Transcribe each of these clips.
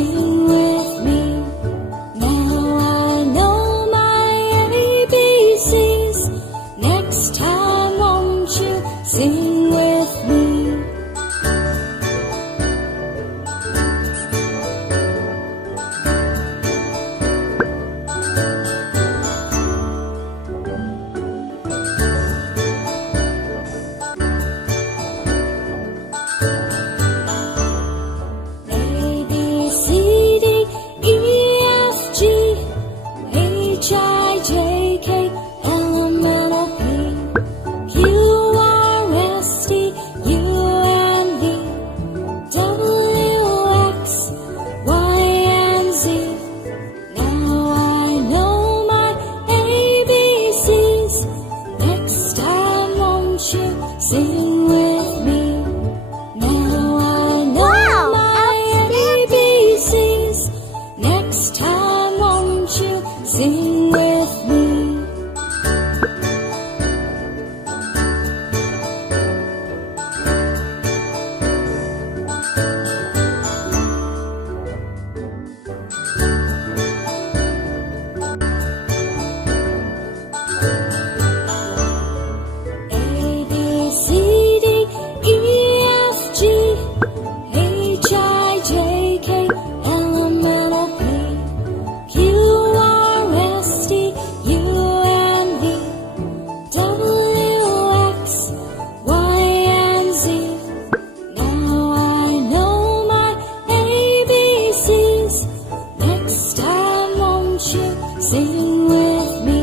sing with me. Now I know my ABCs. Next time, won't you sing with me? Sing with me. Now I know my ABCs. Next time, won't you sing with me? Sing with me.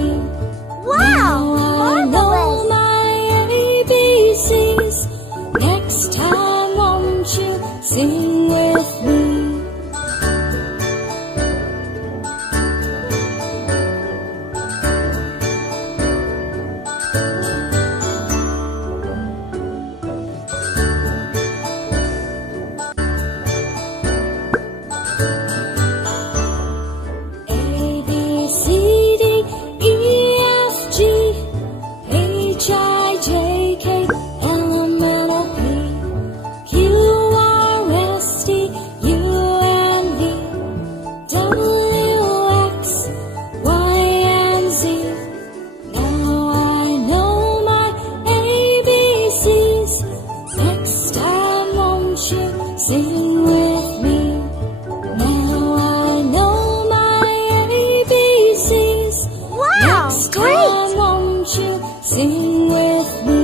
Wow! Now I know my ABCs. Next time, won't you sing with me? Sing with me. Now I know my ABCs. Wow, Next great! time, won't you sing with me?